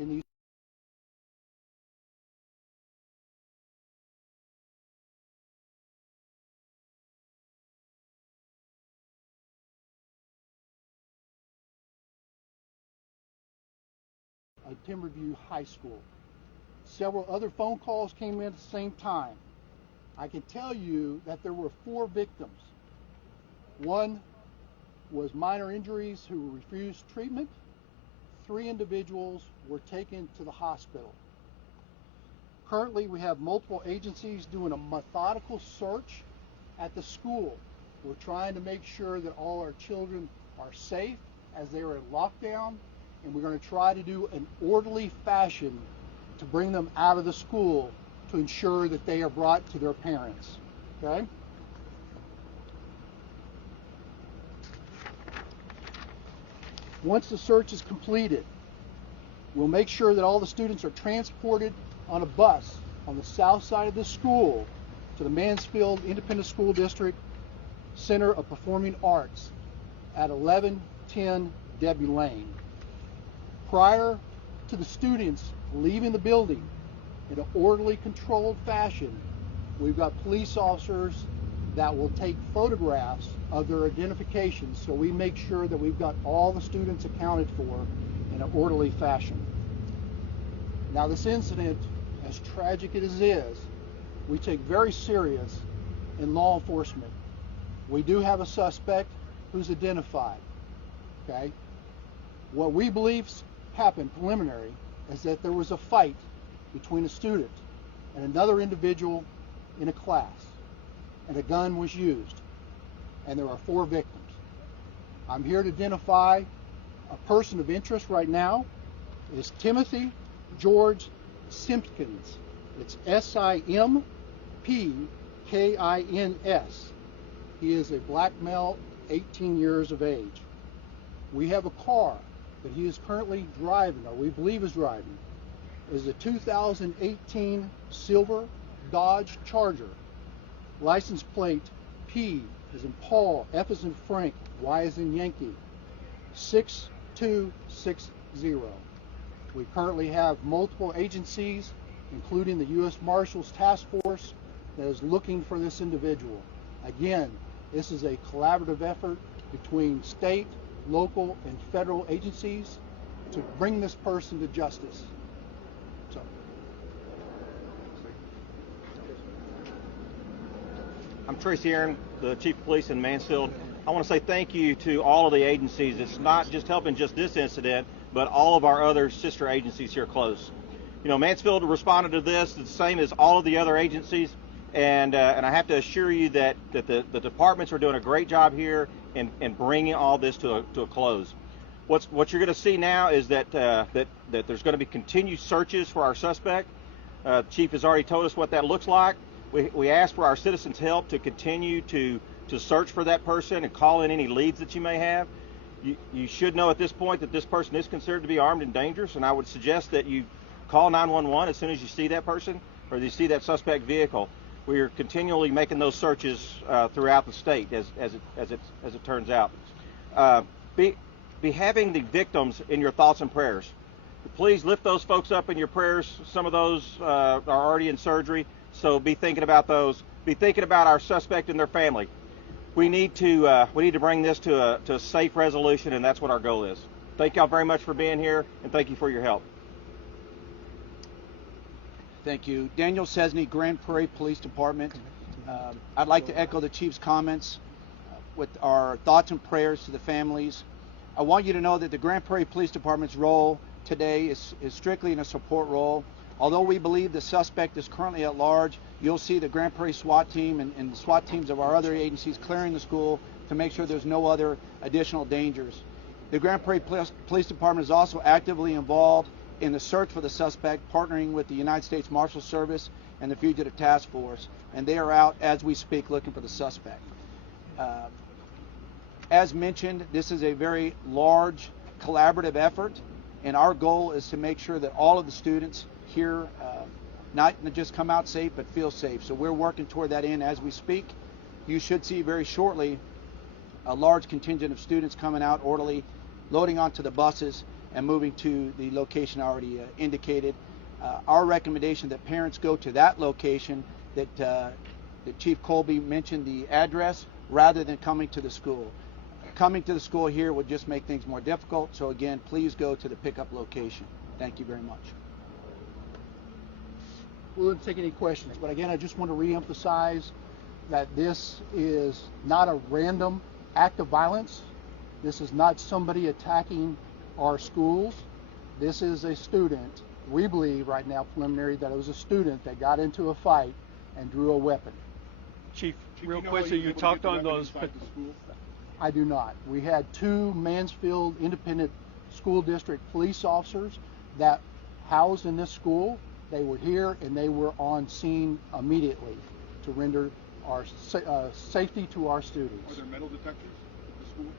in these Timberview High School. Several other phone calls came in at the same time. I can tell you that there were 4 victims. One was minor injuries who refused treatment. 3 individuals were taken to the hospital. Currently, we have multiple agencies doing a methodical search at the school. We're trying to make sure that all our children are safe as they are in lockdown, and we're going to try to do an orderly fashion to bring them out of the school to ensure that they are brought to their parents. Okay? Once the search is completed, we'll make sure that all the students are transported on a bus on the south side of the school to the Mansfield Independent School District Center of Performing Arts at 1110 Debbie Lane. Prior to the students leaving the building in an orderly, controlled fashion, we've got police officers that will take photographs of their identifications, so we make sure that we've got all the students accounted for in an orderly fashion. Now, this incident, as tragic as it is, we take very serious in law enforcement. We do have a suspect who's identified. Okay? What we believe happened preliminary is that there was a fight between a student and another individual in a class, and a gun was used, and there are 4 victims. I'm here to identify a person of interest right now. Is Timothy George Simpkins. It's Simpkins. He is a black male, 18 years of age. We have a car that he is currently driving, or we believe is driving. It is a 2018 silver Dodge Charger. License plate P as in Paul, F as in Frank, Y as in Yankee, 6260. We currently have multiple agencies, including the U.S. Marshals Task Force, that is looking for this individual. Again, this is a collaborative effort between state, local, and federal agencies to bring this person to justice. So. I'm Tracy Aaron, the Chief of Police in Mansfield. I want to say thank you to all of the agencies. It's not just helping just this incident, but all of our other sister agencies here close. You know, Mansfield responded to this the same as all of the other agencies, and I have to assure you that the departments are doing a great job here in bringing all this to a close. What you're going to see now is that there's going to be continued searches for our suspect. The Chief has already told us what that looks like. We ask for our citizens' help to continue to search for that person and call in any leads that you may have. You should know at this point that this person is considered to be armed and dangerous, and I would suggest that you call 911 as soon as you see that person or you see that suspect vehicle. We are continually making those searches throughout the state as it turns out. Be having the victims in your thoughts and prayers. Please lift those folks up in your prayers. Some of those are already in surgery, so be thinking about those. Be thinking about our suspect and their family. We need to bring this to a safe resolution, and that's what our goal is. Thank y'all very much for being here, and thank you for your help. Thank you. Daniel Cesny, Grand Prairie Police Department. I'd like to echo the Chief's comments with our thoughts and prayers to the families. I want you to know that the Grand Prairie Police Department's role today is strictly in a support role. Although we believe the suspect is currently at large, you'll see the Grand Prairie SWAT team and the SWAT teams of our other agencies clearing the school to make sure there's no other additional dangers. The Grand Prairie Police Department is also actively involved in the search for the suspect, partnering with the United States Marshals Service and the Fugitive Task Force, and they are out as we speak looking for the suspect. As mentioned, this is a very large collaborative effort, and our goal is to make sure that all of the students here not just come out safe, but feel safe. So we're working toward that end as we speak. You should see very shortly a large contingent of students coming out orderly, loading onto the buses, and moving to the location already indicated. Our recommendation that parents go to that location that Chief Kolbye mentioned the address rather than coming to the school. Coming to the school here would just make things more difficult. So again, please go to the pickup location. Thank you very much. We'll take any questions, but again, I just want to reemphasize that this is not a random act of violence. This is not somebody attacking our schools. This is a student. We believe right now, preliminary, that it was a student that got into a fight and drew a weapon. Chief, real quick, so you talked on those. I do not. We had 2 Mansfield Independent School District police officers that housed in this school. They were here and they were on scene immediately to render our safety to our students. Are there metal detectors at the school?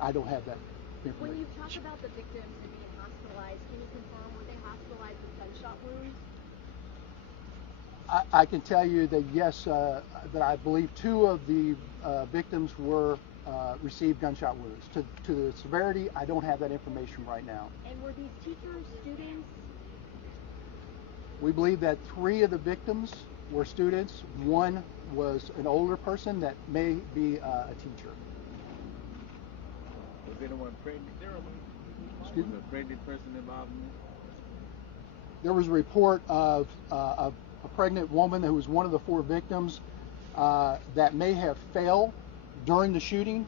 I don't have that information. When you talk about the victims and being hospitalized, can you confirm, were they hospitalized with gunshot wounds? I can tell you that yes, that I believe 2 of the victims were received gunshot wounds. To the severity, I don't have that information right now. And were these teachers, students? We believe that 3 of the victims were students. 1 was an older person that may be a teacher. Was anyone pregnant? Excuse me? Was a pregnant person involved in this? There was a report of a pregnant woman who was one of the 4 victims that may have fell during the shooting,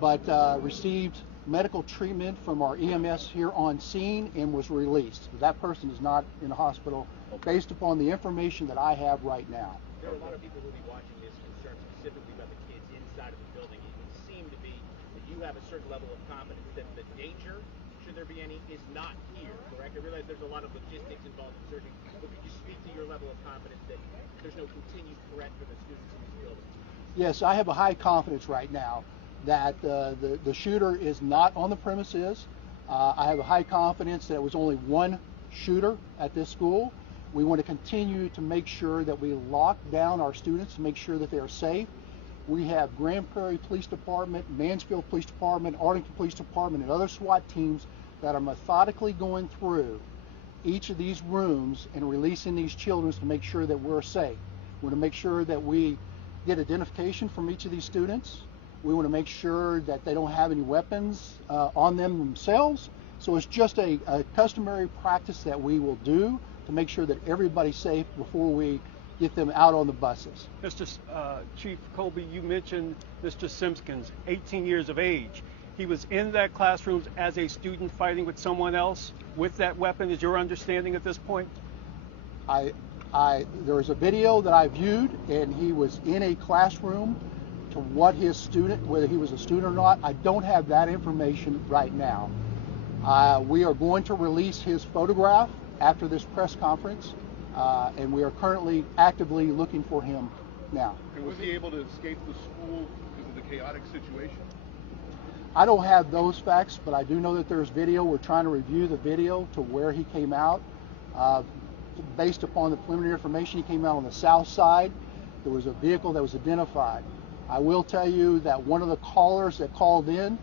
but received medical treatment from our EMS here on scene and was released. That person is not in the hospital based upon the information that I have right now. There are a lot of people who will be watching this concerned specifically about the kids inside of the building. It would seem to be that you have a certain level of confidence that the danger, should there be any, is not here, correct? I realize there's a lot of logistics involved in searching, but could you speak to your level of confidence that there's no continued threat for the students in this building? Yes, I have a high confidence right now that the shooter is not on the premises. I have a high confidence that it was only 1 shooter at this school. We want to continue to make sure that we lock down our students to make sure that they are safe. We have Grand Prairie Police Department, Mansfield Police Department, Arlington Police Department, and other SWAT teams that are methodically going through each of these rooms and releasing these children to make sure that we're safe. We want to make sure that we get identification from each of these students. We want to make sure that they don't have any weapons on them themselves. So it's just a customary practice that we will do to make sure that everybody's safe before we get them out on the buses. Chief Kolbye, you mentioned Mr. Simpkins, 18 years of age. He was in that classroom as a student fighting with someone else with that weapon. Is your understanding at this point? There was a video that I viewed, and he was in a classroom. To what his student, whether he was a student or not, I don't have that information right now. We are going to release his photograph after this press conference, and we are currently actively looking for him now. And was he able to escape the school because of the chaotic situation? I don't have those facts, but I do know that there's video. We're trying to review the video to where he came out. Based upon the preliminary information, he came out on the south side. There was a vehicle that was identified. I will tell you that one of the callers that called in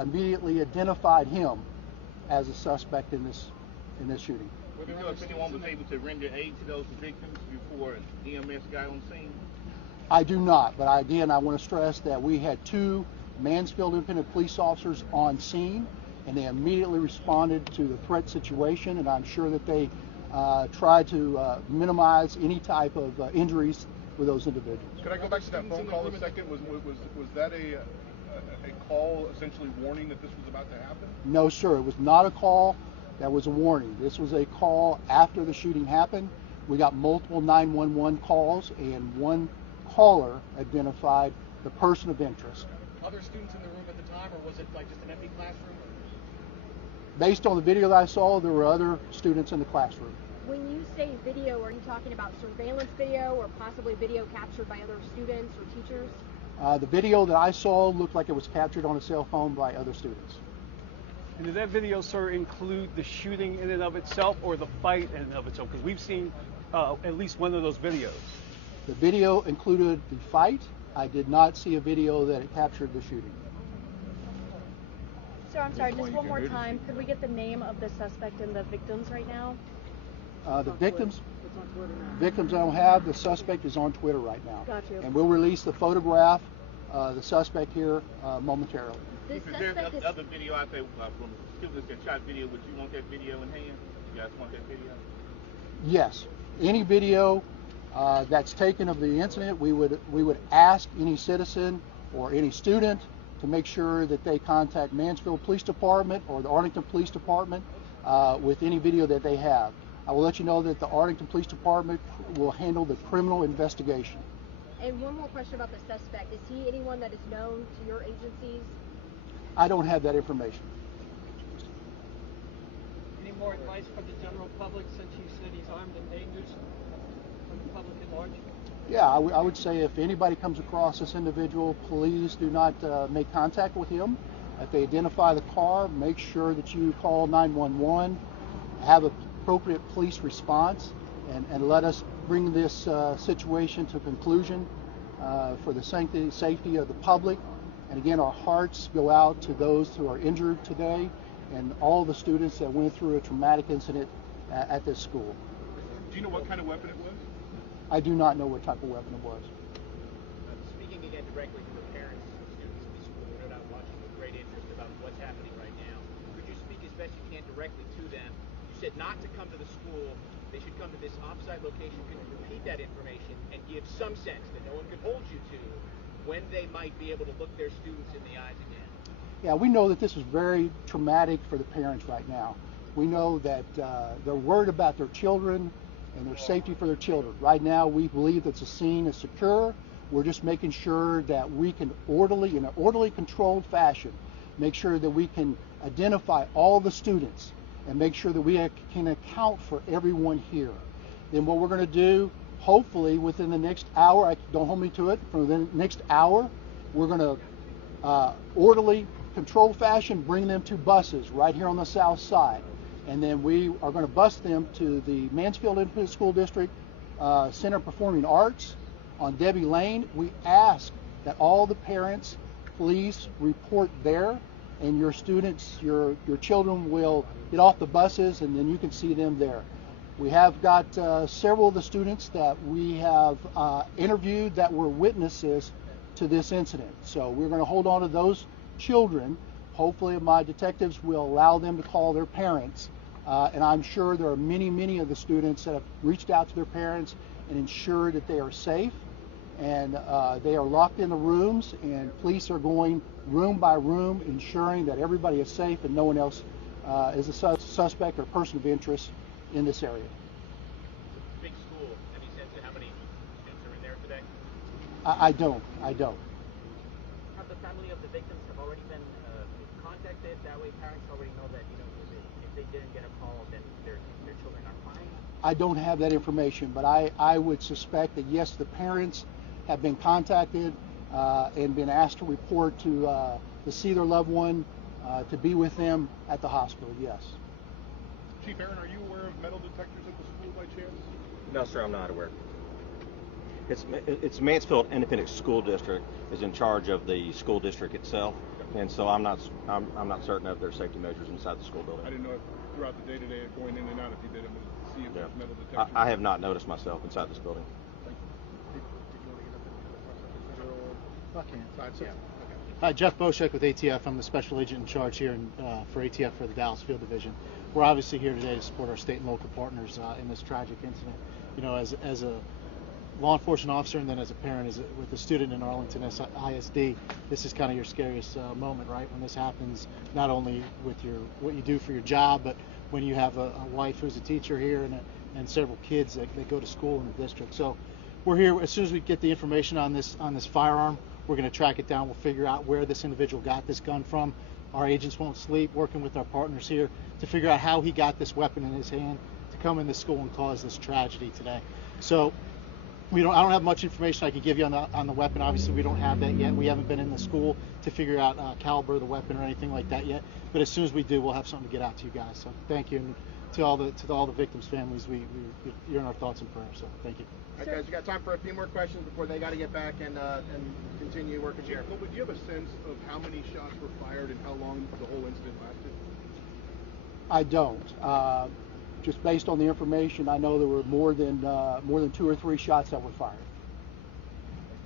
immediately identified him as a suspect in this shooting. Do you know if anyone was able to render aid to those victims before EMS got on scene? I do not, but again, I want to stress that we had 2 Mansfield Independent Police officers on scene, and they immediately responded to the threat situation, and I'm sure that they tried to minimize any type of injuries with those individuals. Could I go back to that phone call a second? Was that a call essentially warning that this was about to happen? No, sir. It was not a call that was a warning. This was a call after the shooting happened. We got multiple 911 calls, and one caller identified the person of interest. Other students in the room at the time, or was it like just an empty classroom? Based on the video that I saw, there were other students in the classroom. When you say video, are you talking about surveillance video or possibly video captured by other students or teachers? The video that I saw looked like it was captured on a cell phone by other students. And did that video, sir, include the shooting in and of itself or the fight in and of itself? Because we've seen at least one of those videos. The video included the fight. I did not see a video that captured the shooting. So Sir, I'm sorry, just one more time. Could we get the name of the suspect and the victims right now? The victims I don't have. The suspect is on Twitter right now. Got you. And we'll release the photograph, the suspect here momentarily. If there's other video out there from students that shot video, would you want that video in hand? You guys want that video? Yes. Any video that's taken of the incident, we would ask any citizen or any student to make sure that they contact Mansfield Police Department or the Arlington Police Department with any video that they have. I will let you know that the Arlington Police Department will handle the criminal investigation. And one more question about the suspect. Is he anyone that is known to your agencies? I don't have that information. Any more advice for the general public, since you said he's armed and dangerous, for the public at large? Yeah, I would say if anybody comes across this individual, please do not make contact with him. If they identify the car, make sure that you call 911, have appropriate police response, and let us bring this situation to conclusion for the safety of the public. And again, our hearts go out to those who are injured today and all the students that went through a traumatic incident at this school. Do you know what kind of weapon it was? I do not know what type of weapon it was. Speaking again directly to the parents and students of the school, they're not watching with great interest about what's happening right now. Could you speak as best you can directly to them? You said not to come to the school. They should come to this offsite location. Could you repeat that information and give some sense that no one could hold you to when they might be able to look their students in the eyes again? Yeah, we know that this is very traumatic for the parents right now. We know that they're worried about their children and their safety for their children. Right now, we believe that the scene is secure. We're just making sure that we can in an orderly, controlled fashion, make sure that we can identify all the students and make sure that we can account for everyone here. Then what we're going to do, hopefully within the next hour, don't hold me to it, for the next hour, we're going to orderly, controlled fashion bring them to buses right here on the south side. And then we are going to bus them to the Mansfield Independent School District Center of Performing Arts on Debbie Lane. We ask that all the parents please report there, and your students, your children will get off the buses, and then you can see them there. We have got several of the students that we have interviewed that were witnesses to this incident. So we're going to hold on to those children. Hopefully my detectives will allow them to call their parents. And I'm sure there are many of the students that have reached out to their parents and ensured that they are safe. And they are locked in the rooms, and police are going room by room, ensuring that everybody is safe and no one else is a suspect or person of interest in this area. Big school. Any sense of how many students are in there today? I don't. Have the family of the victims have already been contacted? That way parents already know that, if they didn't get a call, then their children are fine? I don't have that information, but I would suspect that yes, the parents have been contacted and been asked to report to see their loved one, to be with them at the hospital, yes. Chief Aaron, are you aware of metal detectors at the school by chance? No, sir, I'm not aware. It's Mansfield Independent School District is in charge of the school district itself, and so I'm not certain of their safety measures inside the school building. I didn't know if throughout the day today, going in and out, if you did it, to see if there's metal detectors. I have not noticed myself inside this building. Hi, Jeff Boshek with ATF. I'm the special agent in charge here for ATF for the Dallas Field Division. We're obviously here today to support our state and local partners in this tragic incident. As a law enforcement officer and then as a parent, with a student in Arlington ISD, this is kind of your scariest moment, right? When this happens, not only with what you do for your job, but when you have a wife who's a teacher here and several kids that go to school in the district. So we're here as soon as we get the information on this firearm. We're going to track it down. We'll figure out where this individual got this gun from. Our agents won't sleep, working with our partners here to figure out how he got this weapon in his hand to come into school and cause this tragedy today. So I don't have much information I can give you on the weapon. Obviously, we don't have that yet. We haven't been in the school to figure out caliber of the weapon or anything like that yet. But as soon as we do, we'll have something to get out to you guys. So thank you, and to all the victims' families, you're in our thoughts and prayers. So thank you. All right, guys, we got time for a few more questions before they got to get back and continue working here. Chief, do you have a sense of how many shots were fired and how long the whole incident lasted? I don't. Just based on the information, I know there were more than 2 or 3 shots that were fired.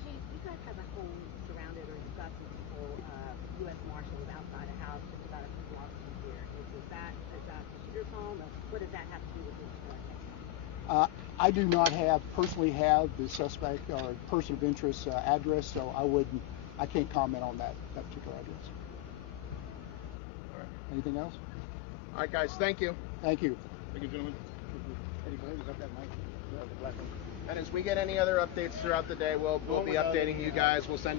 Chief, you guys have a home surrounded, or you've got some people, U.S. Marshals outside a house just about a few blocks from here. Is that the shooter's home? Or what does that have to do with this story? I do not personally have the suspect or person of interest address, so I can't comment on that particular address. All right. Anything else? All right, guys, thank you. Thank you. Thank you, gentlemen. And as we get any other updates throughout the day, we'll be updating you guys. We'll send